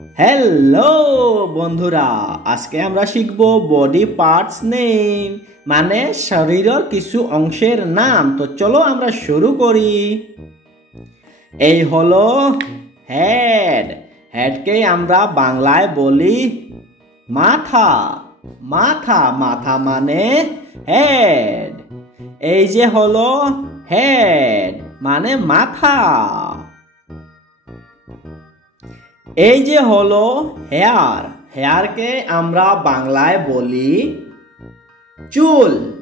Hello বন্ধুরা, আজকে আমরা শিখব বডি পার্টস নেম, মানে শরীরের কিছু অংশের নাম। তো চলো আমরা শুরু করি। এই হলো হেড। হেডকে আমরা বাংলায় বলি মাথা। মাথা মাথা মানে হেড। এই যে হলো হেড মানে মাথা। এই যে হলো হেয়ার। হেয়ারকে আমরা বাংলায় বলি চুল।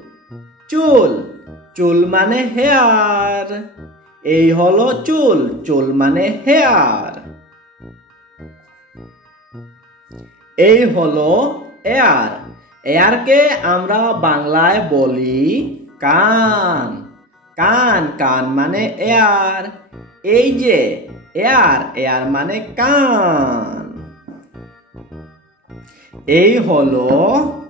চুল চুল মানে হেয়ার। এই হলো চুল। চুল মানে হেয়ার। এই হলো এয়ার। এয়ারকে আমরা বাংলায় বলি কান। কান কান মানে এয়ার। এই যে এয়ার। এয়ার মানে কান। এই হলো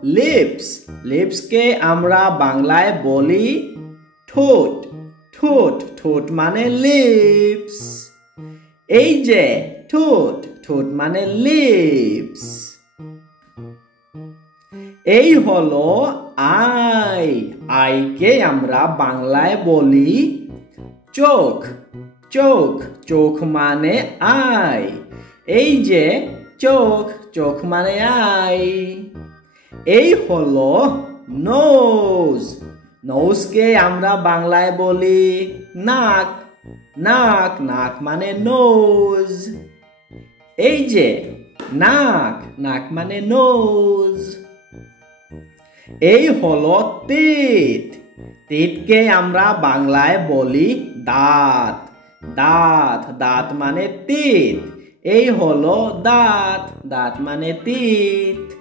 লিপস। লিপসকে আমরা বাংলায় বলি ঠোঁট। ঠোঁট ঠোঁট মানে লিপস। এই যে ঠোঁট। ঠোঁট মানে লিপস। এই হলো আই। আইকে আমরা বাংলায় বলি চোখ। চোখ চোখ মানে আই। এই যে চোখ। চোখ মানে আই। এই হলো নোজ। নোজকে আমরা বাংলায় বলি নাক। নাক নাক মানে নোজ। এই যে নাক। নাক মানে নোজ। এই হলো তিত। তিতকে আমরা বাংলায় বলি দাঁত। দাঁত দাঁত মানে তিত। এই হলো দাঁত। দাঁত মানে তিত।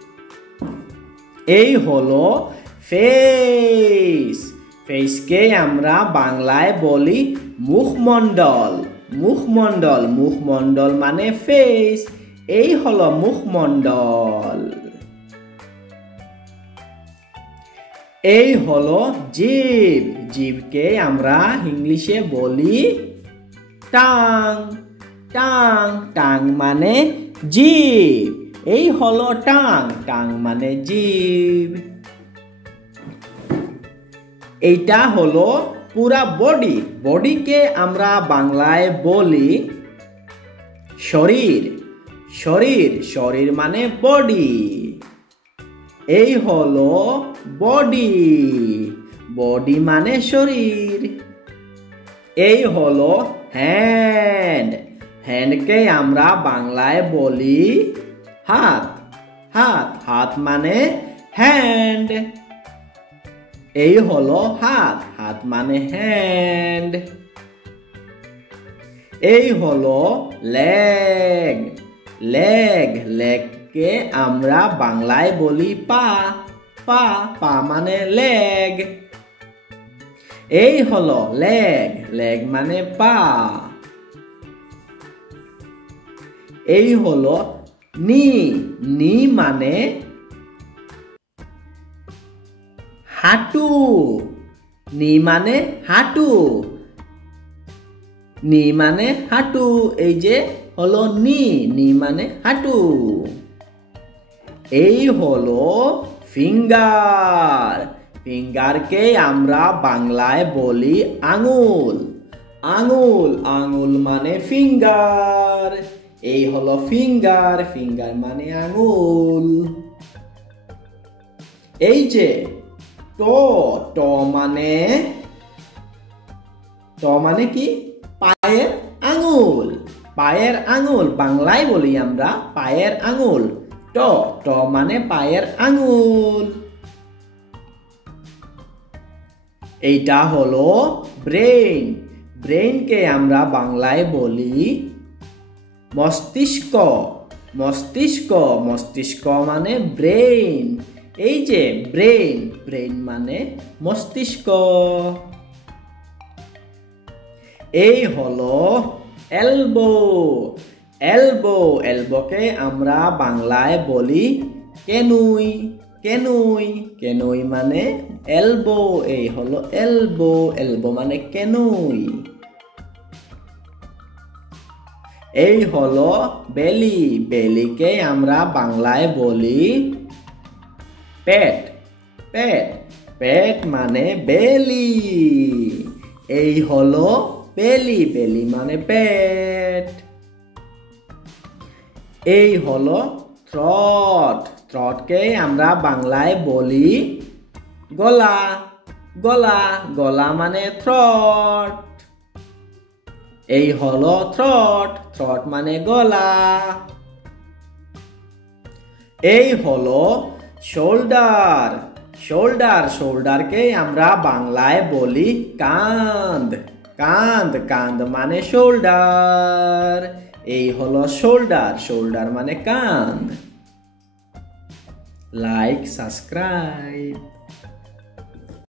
এই হলো ফেস। ফেসকে আমরা বাংলায় বলি মুখমণ্ডল। মুখমণ্ডল মুখমণ্ডল মানে ফেস। এই হলো মুখমণ্ডল। এই হলো জিভ। জিভকে আমরা ইংলিশে বলি টাং। টাং টাং মানে জিভ। এই হলো টাং। টাং মানে জিভ। এইটা হলো পুরা বডি। বডিকে আমরা বাংলায় বলি শরীর। শরীর শরীর মানে বডি। এই হলো বডি। বডি মানে শরীর। এই হলো হ্যান্ড। হ্যান্ডকে আমরা বাংলায় বলি হাত। হাত হাত মানে হ্যান্ড। এই হলো হাত। হাত মানে হ্যান্ড। এই হলো লেগ। লেগ লেগকে আমরা বাংলায় বলি পা। পা পা মানে লেগ। এই হলো লেগ। লেগ মানে পা। এই হলো নি। নি মানে হাঁটু। নি মানে হাঁটু। নি মানে হাঁটু। এই যে হলো নি। নি মানে হাঁটু। এই হলো ফিঙ্গার। ফিঙ্গারকে আমরা বাংলায় বলি আঙুল। আঙুল আঙুল মানে ফিঙ্গার। এই হলো ফিঙ্গার। ফিঙ্গার মানে আঙুল। এই যে টো। টো মানে কি? পায়ের আঙুল। পায়ের আঙুল বাংলায় বলি আমরা পায়ের আঙুল। টো টো মানে পায়ের আঙুল। এইটা হলো ব্রেন। ব্রেনকে আমরা বাংলায় বলি মস্তিষ্ক। মস্তিষ্ক মস্তিষ্ক মানে ব্রেন। এই যে ব্রেন। ব্রেন মানে মস্তিষ্ক। এই হলো এলবো। এলবো এলবোকে আমরা বাংলায় বলি কেনুই। কেনুই কেনুই মানে এলবো। এই হলো এলবো। এলবো মানে কেনুই। এই হলো বেলি বেলিকে আমরা বাংলায় বলি পেট পেট পেট মানে বেলি এই হলো বেলি বেলি মানে পেট এই হলো থ্রট থ্রটকে আমরা বাংলায় বলি গলা গলা গলা মানে থ্রট এই হলো থ্রট থ্রট মানে গলা এই হলো শোল্ডার শোল্ডার শোল্ডারকে আমরা বাংলায় বলি কাঁধ কাঁধ কাঁধ মানে শোল্ডার এই হলো শোল্ডার শোল্ডার মানে কাঁধ লাইক সাবস্ক্রাইব